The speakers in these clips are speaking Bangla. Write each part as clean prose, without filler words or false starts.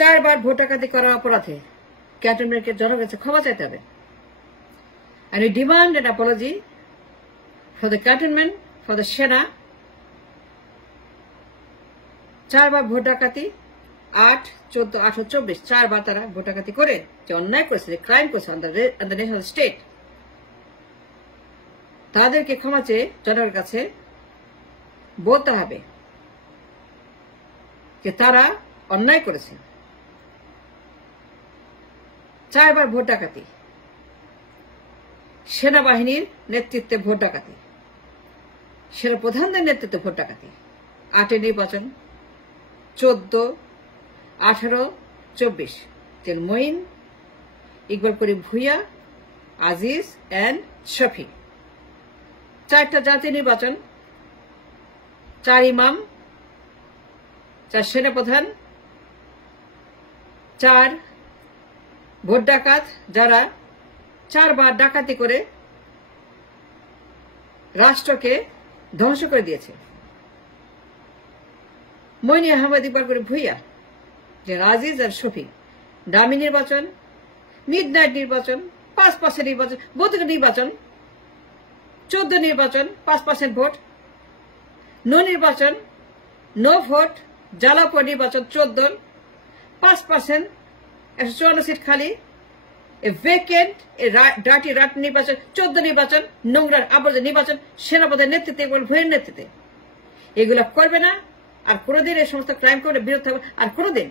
4 বার ভোট ডাকাতি করার অপরাধে ক্যান্টনমেন্টকে জনগণের কাছে ক্ষমা চাইতে হবে। And we demand an apology for the cantonment, for the সেনা 4 বার ভোট ডাকাতি 8, 14, 18, 24 4 বার তারা ভোট ডাকাতি করে যে অন্যায় করেছে, যে ক্রাইম করেছে অন দ্য ন্যাশনাল স্টেট, তাদেরকে ক্ষমা চেয়ে জনগণের কাছে বলতে হবে যে তারা অন্যায় করেছে। 4 বার ভোট ডাকাতি, সেনাবাহিনীর নেতৃত্বে ভোট ডাকাতি, সেনা প্রধানদের নেতৃত্বে ভোট ডাকাতি, 8 নির্বাচন, 14, 18, 24 মঈন, ইকবাল করিম ভুইয়া, আজিজ এন্ড শফি। 4টা জাতীয় নির্বাচন, 4 ইমাম, 4 সেনাপ্রধান, 4 ভোট ডাকাত যারা 4 বার ডাকাতি করে রাষ্ট্রকে ধ্বংস করে দিয়েছে। মঈন আহমেদ, ইকবাল করিম ভুইয়া, যে আজিজ আর শফি। ডামি নির্বাচন, মিডনাইট নির্বাচন, 5% নির্বাচন, 32 নির্বাচন, 14 নির্বাচন, 5% ভোট, নো নির্বাচন, নো ভোট, জ্বালাপোড়া নির্বাচন 14, 5%, 154 সিট খালি, ভ্যাকেন্ট, ডার্টি রাট নির্বাচন, 14 নির্বাচন, নোংরার আবর্জনা নির্বাচন, সেনাপতির নেতৃত্বে, ভূয়ের নেতৃত্বে। এগুলো করবে না, আর কোনোদিন এই সমস্ত ক্রাইম করে বিরত থাকবে, আর কোনোদিন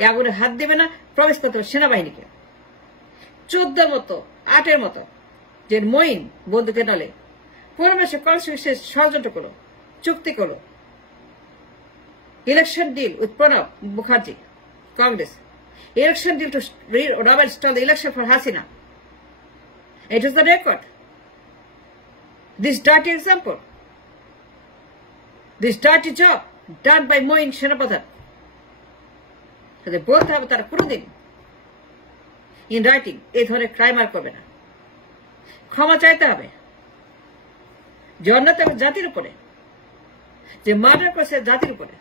এ আগুনে হাত দেবে না, প্রবেশ করতে হবে সেনাবাহিনীকে। 14 মতো 8 মতো যে মঈন বন্দুকে নলে পরিবেশে কনস্টিটিউশন ষড়যন্ত্র করলো, চুক্তি করলো, election deal with Pranab Mukherjee, Congress, election deal to rob and stall the election for Hasina. It is the record. This dirty example, this dirty job done by Moin Shenapathan. So they both have তারা কোনোদিন in writing এই ধরনের ক্রাইম আর করবে না। ক্ষমা চাইতে হবে যে অন্যতা জাতির উপরে, যে মার্ডার করেছে জাতির উপরে,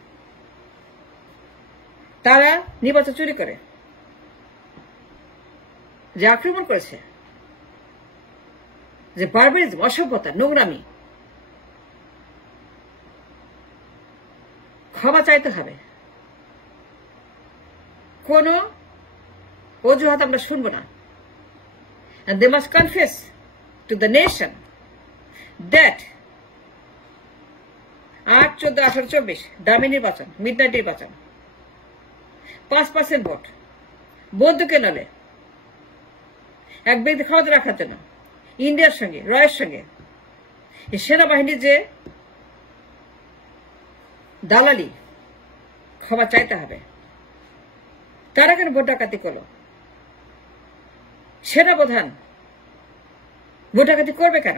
তারা নির্বাচন চুরি করে, যে আক্রমণ করেছে, যে বারবারিজম, অসভ্যতা, নোংরামি, ক্ষমা চাইতে হবে। কোন অজুহাত আমরা শুনবো না। And they must confess to the nation that 8, 14, 18, 24 dummy নির্বাচন, মিডনাইট নির্বাচন, 5% ভোট, বন্দুকে নলে এক ব্যক্তি ক্ষমতা রাখার জন্য ইন্ডিয়ার সঙ্গে, রয়ের সঙ্গে সেনাবাহিনীর যে দালালি, ক্ষমা চাইতে হবে। তারা কেন ভোট ডাকাতি করলো? সেনাপ্রধান ভোট ডাকাতি করবে কেন?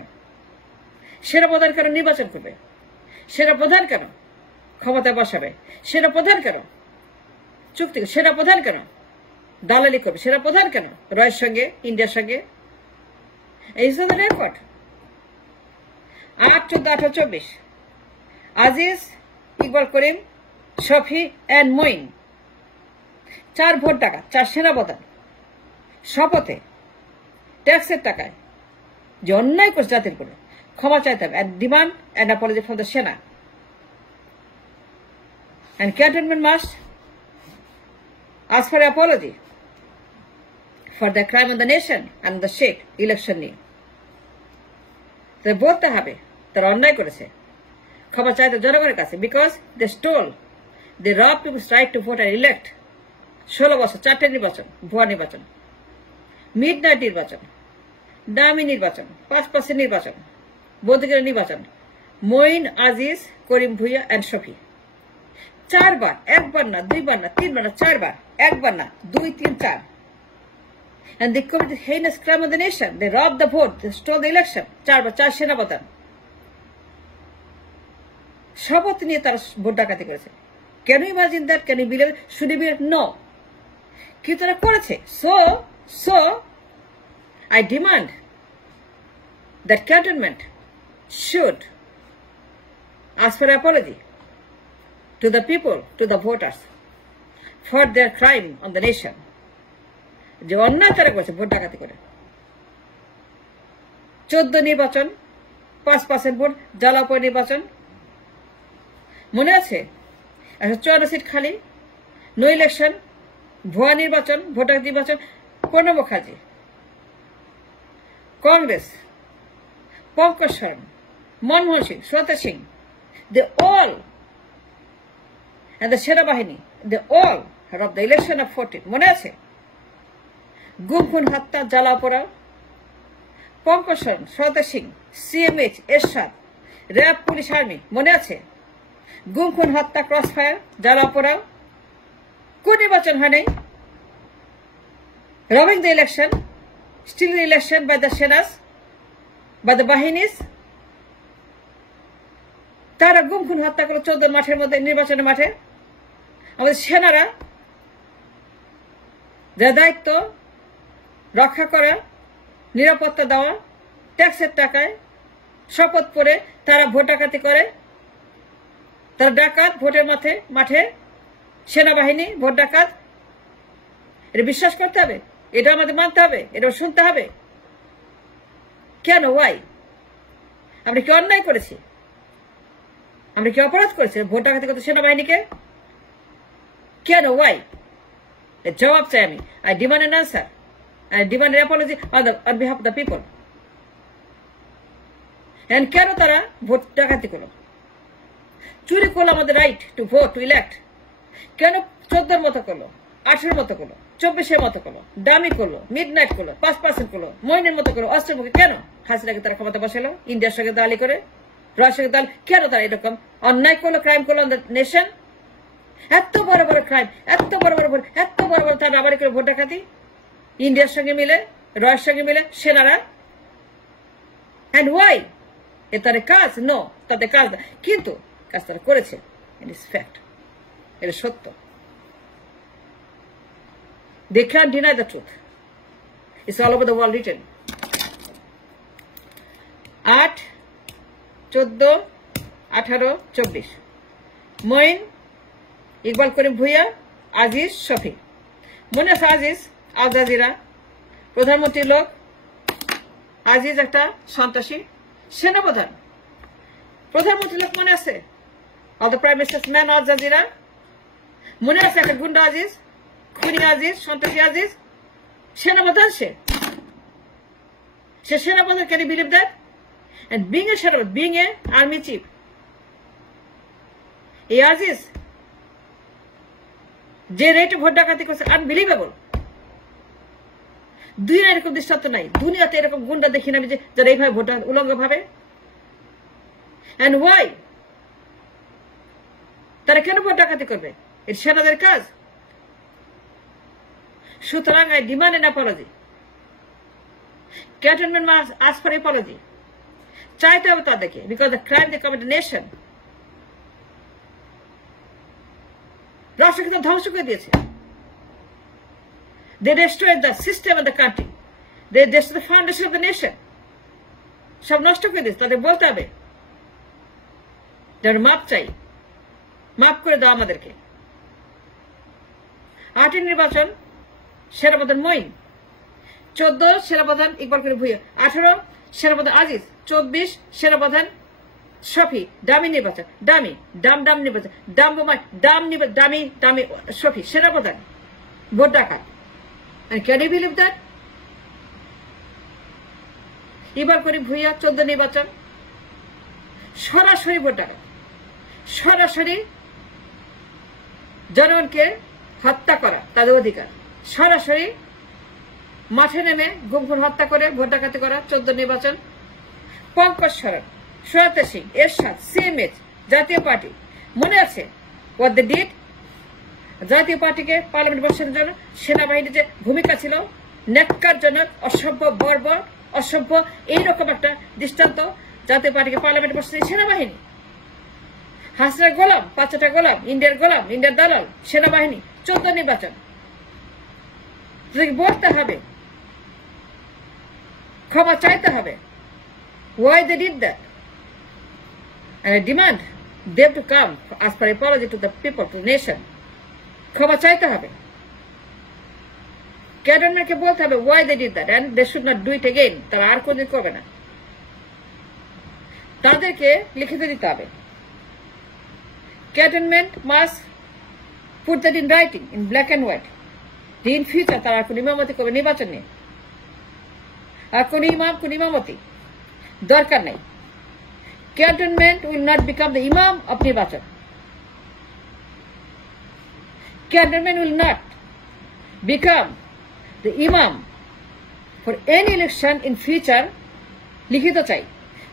সেনাপ্রধান কেন নির্বাচন করবে? সেনাপ্রধান কেন ক্ষমতায় বসাবে? সেনাপ্রধান কেন চুক্তি, সেনাপ্রধান কেন দালালি করবে? সেনাপ্রধান কেন রয়ের সঙ্গে, ইন্ডিয়ার সঙ্গে? এই যে record 8, 14, 18, 24 Aziz, Iqbal Karim, Shafi and Moeen, 4 vote টাকা, 4 সেনাপ্রধান শপথে ট্যাক্সের টাকায় যে অন্যায় করছে জাতির উপরে, ক্ষমা চাইতে হবে। and demand an apology from the Sena. And cantonment must ask for apology for the crime on the nation and the state election নিয়ে। তাই বলতে হবে তারা অন্যায় করেছে, ক্ষমা চাইতে জনগণের কাছে, because they stole, they robbed people's right to vote and elect। 16 বছর 4টে নির্বাচন, ভুয়া নির্বাচন, মিডনাইট নির্বাচন, ডামি নির্বাচন, 5% নির্বাচন, বন্দুকের নির্বাচন, মঈন, আজিজ, করিম ভুইয়া এন্ড শফি। 4 বার, 1 বার না, 2 বার না, 3 বার না, 4 বার, 1 বার না, 2, 3, 4। And they committed heinous crime of the nation. They robbed the vote, they stole the election। 4 বার, 4 সেনাপ্রধান শপথ নিয়ে তারা ভোট ডাকাতি করেছে। Can you imagine that? Can you believe? Should you believe? No. কি তারা করেছে? So I demand that cantonment should ask for apology to the people, to the voters, for their crime on the nation. যে অন্যায় তারা করেছে ভোট ডাকাতি করে। 14 নির্বাচন, 5% ভোট, জ্বালাপোড়া নির্বাচন মনে আছে? 54 সিট খালি, নো ইলেকশন, ভুয়া নির্বাচন, ভোটার নির্বাচন, প্রণব মুখার্জি, কংগ্রেস, পঙ্কজ শরণ, মনমোহন সিং, সুরত Singh, they all and the সেনাবাহিনী, they all of the election of 14 মনে আছে? গুম খুন হত্যা জ্বালাপোড়া, পঙ্কজ শরণ, সুরত সিং, সিএমএইচ, এরশাদ, র্যাব, পুলিশ, আর্মি মনে আছে? গুম খুন হত্যা, ক্রস ফায়ার, জ্বালাপোড়া, কোন নির্বাচন হয় নাই? robbing the election, stealing the election by the senas, by the বাহিনীস, তারা গুম খুন হত্যা করলো 14 মাঠের মধ্যে, নির্বাচনের মাঠে। আমাদের সেনারা যার দায়িত্ব রক্ষা করা, নিরাপত্তা দেওয়া, ট্যাক্সের টাকায় শপথ পরে তারা ভোট ডাকাতি করে, তারা ডাকাত ভোটের মাঠে সেনাবাহিনী ভোট ডাকাত। এটা বিশ্বাস করতে হবে, এটা আমাদের মানতে হবে, এটা শুনতে হবে। কেন? ওয়াই? আমরা কি অন্যায় করেছি? আমরা কি অপরাধ করেছি ভোট ডাকাতি করতে সেনাবাহিনীকে? কেন? ওয়াই? জবাব চাই আমি। I demand an answer, I demand an apology on behalf of the people. And কেন তারা ভোট ডাকাতি করলো, চুরি করলো আমাদের right to vote, to elect? কেন 14 মতো করলো, 18 মতো করলো, 24 মতো করলো, দামি করলো, মিডনাইট করলো, 5% করলো, মইনের মতো করলো, অস্ত্রের মুখে? কেন হাসিনাকে তারা ক্ষমতা বসালো? ইন্ডিয়ার সঙ্গে দালি করে, রাশিয়ার সঙ্গে দাল। কেন তারা এরকম অন্যায় করলো, ক্রাইম করলো অন দ্য নেশন? এত বড় বড় ক্রাইম, এত বড় বড় তারা আবার করে ভোট ডাকাতি ইন্ডিয়ার সঙ্গে মিলে, রাশিয়ার সঙ্গে মিলে, সেনারা। And Y? এ তাদের কাজ? নো, তাদের কাজ না, কিন্তু কাজ তারা করেছে। ইট ইজ ফ্যাক্ট, এটা সত্য। They can't deny the truth. It's all over the world written. 8, 14, 18, 24 Moin, Iqbal করিম ভুইয়া, আজিজ শফি। মনে আছে আজিজ? আল জাজিরা প্রধানমন্ত্রীর লোক। আজিজ একটা সন্ত্রাসী সেনাপ্রধান, প্রধানমন্ত্রীর লোক মনে আছে? All the prime minister's man, Al Jazeera মনে আছে? একটা গুন্ডা আজিজ, খুনি আজিজ, সন্ত্রাসী আজিজ, সেনাপ্রধান। সে সেনাপ্রধান। Can you believe that? And being a senator, being a army chief, এই আজিজ যে রেটে ভোট ডাকাতি করছে, আনবিলিভেবল। দুনিয়া এরকম দৃষ্টান্ত নাই, দুনিয়াতে এরকম গুন্ডা দেখি না যে যারা এইভাবে ভোট উলঙ্গ ভাবে। And why? তারা কেন ভোট ডাকাতি করবে? এটা সেনাদের কাজ। সুতরাং I demand an apology. Cantonment must ask for apology. চাইতে হবে তাদেরকে, because the crime they commit nation. রাষ্ট্রকে ধ্বংস করে দিয়েছে। They destroyed the system of the country. They destroyed the foundation of the nation. সব নষ্ট করে দিয়েছে। তাদের বলতে হবে যেন মাপ চাই, মাপ করে দাও আমাদেরকে। 8 নির্বাচন, সেনাপ্রধান মঈন, 14 সেনাপ্রধান ইকবাল করিম ভুইয়া, 18 সেনাপ্রধান আজিজ, 24 সেনাপ্রধান শফি। দামি নির্বাচন, দামি দাম নির্বাচন, দামি শফি সেনাপ্রধান ভোট ডাকাত। And can you believe that? Iqbal করিম ভুইয়া 14 নির্বাচন, সরাসরি ভোট ডাকাত, সরাসরি জনগণকে হত্যা করা তাদের অধিকার, সরাসরি মাঠে নেমে গুম খুন হত্যা করে ভোট ডাকাতি করা 14 নির্বাচন। পঙ্কজ শরণ, সুরত সিং, এরশাদ, সিএমএইচ, জাতীয় পার্টি মনে আছে? what they did? জাতীয় পার্টিকে পার্লামেন্ট বসানোর জন্য সেনাবাহিনীর যে ভূমিকা ছিল, ন্যাক্কারজনক, অসভ্য, বর্বর, অসভ্য, এইরকম একটা দৃষ্টান্ত। জাতীয় পার্টিকে পার্লামেন্ট বসাচ্ছে সেনাবাহিনী। হাসিনার গোলাম, 5টা গোলাম, ইন্ডিয়ার গোলাম, ইন্ডিয়ার দালাল সেনাবাহিনী। 14 নির্বাচন বলতে হবে, ক্ষমা চাইতে হবে। Why they did that? And I demand them to come as for apology to the people, to the nation. ক্ষমা চাইতে হবে, ক্যান্টনমেন্টকে বলতে হবে why they did that and they should not do it again. তারা আর কোনদিন করবে না। তাদেরকে লিখিত দিতে হবে। Cantonment must put that in writing in black and white যে ইন ফিউচার তারা আর কোন ইমামতি করবে নির্বাচন নিয়ে। আর কোন ইমাম কোন ইমামতি দরকার নেই। Cantonment will not become the ইমাম অফ নির্বাচন। Cantonment will not become the imam for any election in future। লিখিত চাই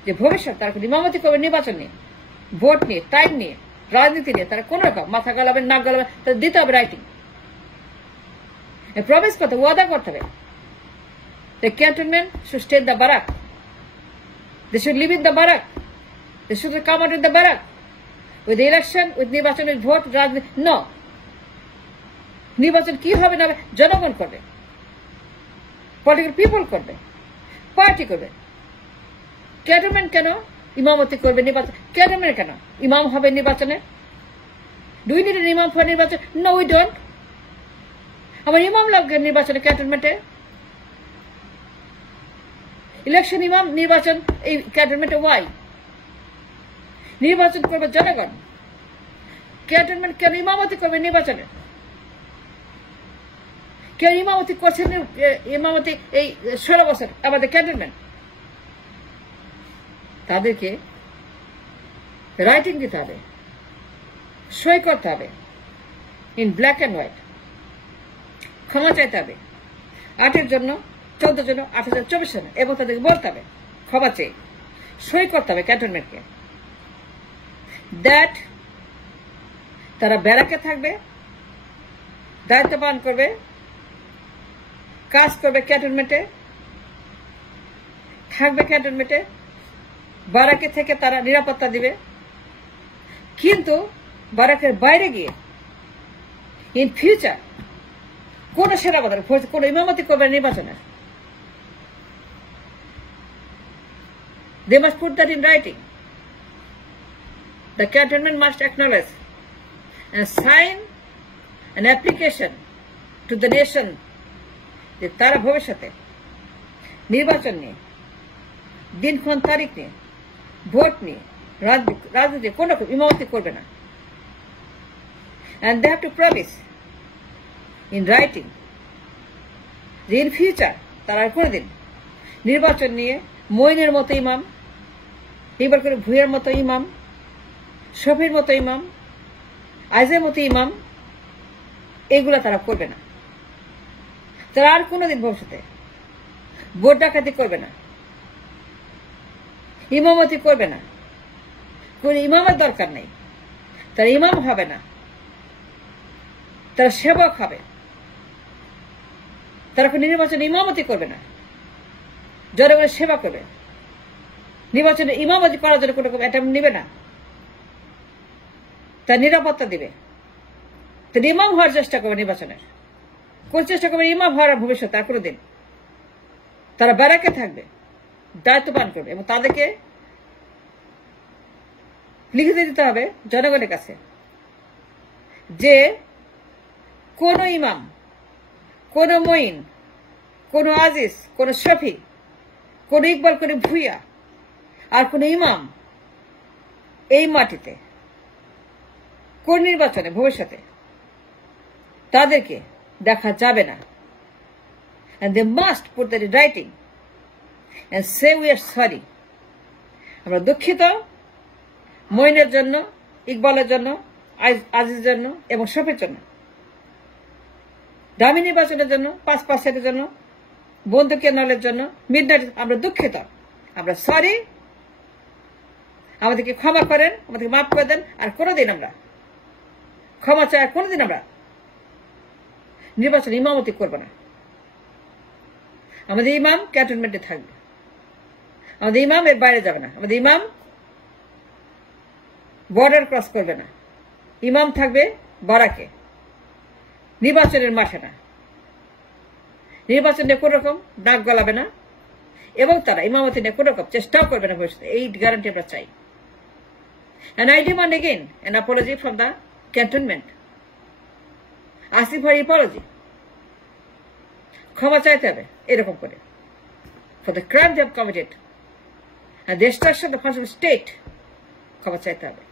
যে ভবিষ্যৎ তারা ইমামতি করবে নির্বাচন নিয়ে, ভোট নিয়ে, টাইম নিয়ে, রাজনীতি নিয়ে তারা কোন রকম মাথা গালাবেন, নাক গালাবেন, তাদের দিতে হবে রাইটিং। প্রমিস করতে ওয়াদা করতে হবে। The cantonment should stay in the barrack. They should live in the barrack. They should come out in the barrack with the election, with নির্বাচন, with ভোট, রাজনীতি। No, নির্বাচন কি হবে না হবে জনগণ করবে, পলিটিক্যাল পিপল করবে, পার্টি করবে। ক্যান্টনমেন্ট কেন ইমামতি করবে নির্বাচন? ক্যান্টনমেন্ট কেন ইমাম হবে নির্বাচনে? Do you need an imam for নির্বাচন? No, we don't. আমার ইমাম লাগবে নির্বাচনে, ক্যান্টনমেন্টে ইলেকশন ইমাম, নির্বাচন এই ক্যান্টনমেন্টে। ওয়াই? নির্বাচন করবে জনগণ। ক্যান্টনমেন্ট কেন ইমামতি করবে নির্বাচনে? কেউ ইমামতি করছেন, ইমামতি এই 16 বছর আমাদের ক্যান্টনমেন্ট। তাদেরকে রাইটিং দিতে হবে, সই করতে হবে ইন ব্ল্যাক অ্যান্ড হোয়াইট। ক্ষমা চাইতে হবে 8-এর জন্য, 14 জন্য, 18 জন্য, 24 জন্য, এবং তাদেরকে বলতে হবে ক্ষমা চেয়ে সই করতে হবে ক্যান্টনমেন্টকে। দ্যাট তারা ব্যারাকে থাকবে, দায়িত্ব পালন করবে, কাজ করবে ক্যান্টনমেন্টে, থাকবে ক্যান্টনমেন্টে, বারাকে থেকে তারা নিরাপত্তা দিবে। কিন্তু বারাকের বাইরে গিয়ে ইন ফিউচার কোন সেনাবাহিনী কোন ইমামতি করবে নির্বাচনে। They must put that in writing. The cantonment must acknowledge and sign an application to the nation যে তারা ভবিষ্যতে নির্বাচন নিয়ে, দিনক্ষণ তারিখ নিয়ে, ভোট নিয়ে, রাজনীতি কোন রকম ইমামতি করবে না। And they have to promise in writing যে in future তারা কোনদিন নির্বাচন নিয়ে মঈনের মতো ইমাম, এবার করে ভুঁইয়ার মতো ইমাম, শফির মতো ইমাম, আইজের মতো ইমাম, এগুলা তারা করবে না। তারা আর কোনদিন ভবিষ্যতে ভোট ডাকাতি করবে না, ইমামতি করবে না, কোন ইমামের দরকার নেই। তারা ইমাম হবে না, তারা সেবক হবে। তারা কোন নির্বাচনে ইমামতি করবে না, জনগণের সেবা করবে। নির্বাচনে ইমামতি করার জন্য কোন রকম অ্যাটেম্প নিবে না, তার নিরাপত্তা দিবে। তারা ইমাম হওয়ার চেষ্টা করবে, নির্বাচনের কোন চেষ্টা করবে ইমাম হওয়ার ভবিষ্যৎ আর কোনদিন। তারা ব্যারাকে থাকবে, দায়িত্ব পালন করবে, এবং তাদেরকে লিখিত দিতে হবে জনগণের কাছে যে কোন ইমাম, কোন মঈন, কোন আজিজ, কোন শফি, কোন ইকবাল, কোন ভুঁইয়া আর কোন ইমাম এই মাটিতে কোন নির্বাচনে ভবিষ্যতে তাদেরকে দেখা যাবে না। And they must put that in writing and say we are sorry. আমরা দুঃখিত মঈনের জন্য, ইকবালের জন্য, আজিজের জন্য এবং শফির জন্য, দামি নির্বাচনের জন্য, 5% জন্য, বন্দুকের নলের জন্য, মিডনাইট, আমরা দুঃখিত, আমরা সরি, আমাদেরকে ক্ষমা করেন, আমাদেরকে মাফ করে দেন। আর কোনোদিন আমরা ক্ষমা চাই, আর কোনোদিন আমরা নির্বাচন ইমামতি করব না। আমাদের ইমাম ক্যান্টনমেন্টে থাকবে, আমাদের ইমাম এর বাইরে যাবে না, আমাদের ইমাম বর্ডার ক্রস করবে না, ইমাম থাকবে বারাকে, নির্বাচনের মাঠে না। নির্বাচন নিয়ে কোন রকম নাক গলাবে না, এবং তারা ইমামতি নিয়ে কোন রকম চেষ্টাও করবে না ভবিষ্যতে। এই গ্যারান্টি আমরা চাই। And I demand again an apology from the cantonment asking for apology, ক্ষমা চাইতে হবে এরকম করে for the crime they have committed and destruction of the function of state ক্ষমা চাইতে হবে